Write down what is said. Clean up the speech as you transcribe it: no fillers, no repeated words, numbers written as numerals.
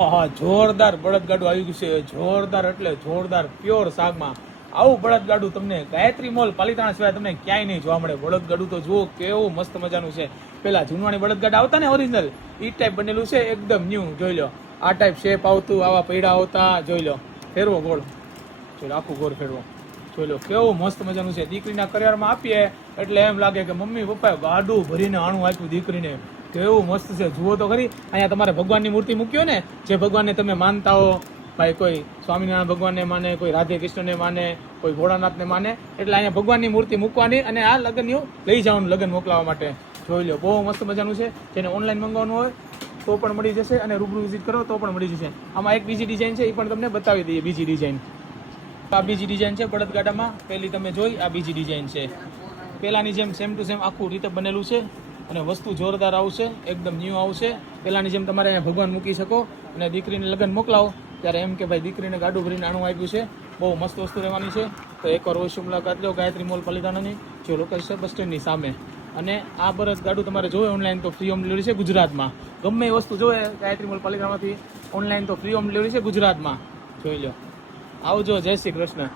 હા, જોરદાર બળદગાડું આવી ગયું છે. જોરદાર એટલે જોરદાર, પ્યોર શાકમાં આવું બળદગાડું તમને ગાયત્રી મોલ પાલિતાણા સિવાય તમને ક્યાંય નહીં જોવા મળે. બળદગાડું તો જુઓ કેવું મસ્ત મજાનું છે. પેલા જૂનવાણી બળદગાડા આવતા ને ઓરિજિનલ, ઈ ટાઈપ બનેલું છે, એકદમ ન્યૂ. જોઈ લો, આ ટાઈપ શેપ આવતું, આવા પૈડા આવતા. જોઈ લો, ફેરવો ગોળ, જોઈ લો, આખું ગોળ ફેરવો. જોઈ લો કેવું મસ્ત મજાનું છે. દીકરીના કરિયરમાં આપીએ એટલે એમ લાગે કે મમ્મી પપ્પાએ ગાડું ભરીને આણું આપ્યું દીકરીને. કેવું મસ્ત છે, જુઓ તો ખરી. અહીંયા તમારે ભગવાનની મૂર્તિ મૂક્યો ને, જે ભગવાનને તમે માનતા હો, ભાઈ કોઈ સ્વામિનારાયણ ભગવાનને માને, કોઈ રાધે કૃષ્ણને માને, કોઈ ભોળાનાથને માને, એટલે અહીંયા ભગવાનની મૂર્તિ મૂકવાની અને આ લગ્ન લઈ જવાનું લગ્ન મોકલાવવા માટે. જોઈ લો, બહુ મસ્ત મજાનું છે. જેને ઓનલાઈન મંગાવવાનું હોય તો પણ મળી જશે અને રૂબરૂ વિઝિટ કરો તો પણ મળી જશે. આમાં એક બીજી ડિઝાઇન છે, એ પણ તમને બતાવી દઈએ. બીજી ડિઝાઇન, આ બીજી ડિઝાઇન છે બળદગાડામાં. પહેલી તમે જોઈ, આ બીજી ડિઝાઇન છે. પહેલાની જેમ સેમ ટુ સેમ આખું રીતે બનેલું છે અને વસ્તુ જોરદાર આવશે, એકદમ ન્યૂ આવશે. પહેલાની જેમ તમારે અહીંયા ભગવાન મૂકી શકો અને દીકરીને લગ્ન મોકલાવો ત્યારે એમ કે ભાઈ દીકરીને ગાડું ભરીને આણું આપ્યું છે. બહુ મસ્ત વસ્તુ રહેવાની છે. તો એકવાર અવશ્ય મુલાકાત લો ગાયત્રી મોલ પાલિતાણાની, જો લોકેશન છે બસ સ્ટેન્ડની સામે. અને આ બળદગાડું તમારે જોવે ઓનલાઈન તો ફ્રી હોમ ડિલિવરી છે ગુજરાતમાં. ગમે એ વસ્તુ જોવે ગાયત્રી મોલ પાલિતાણામાંથી ઓનલાઈન તો ફ્રી હોમ ડિલિવરી છે ગુજરાતમાં. જોઈ લો, આવજો. જય શ્રી કૃષ્ણ.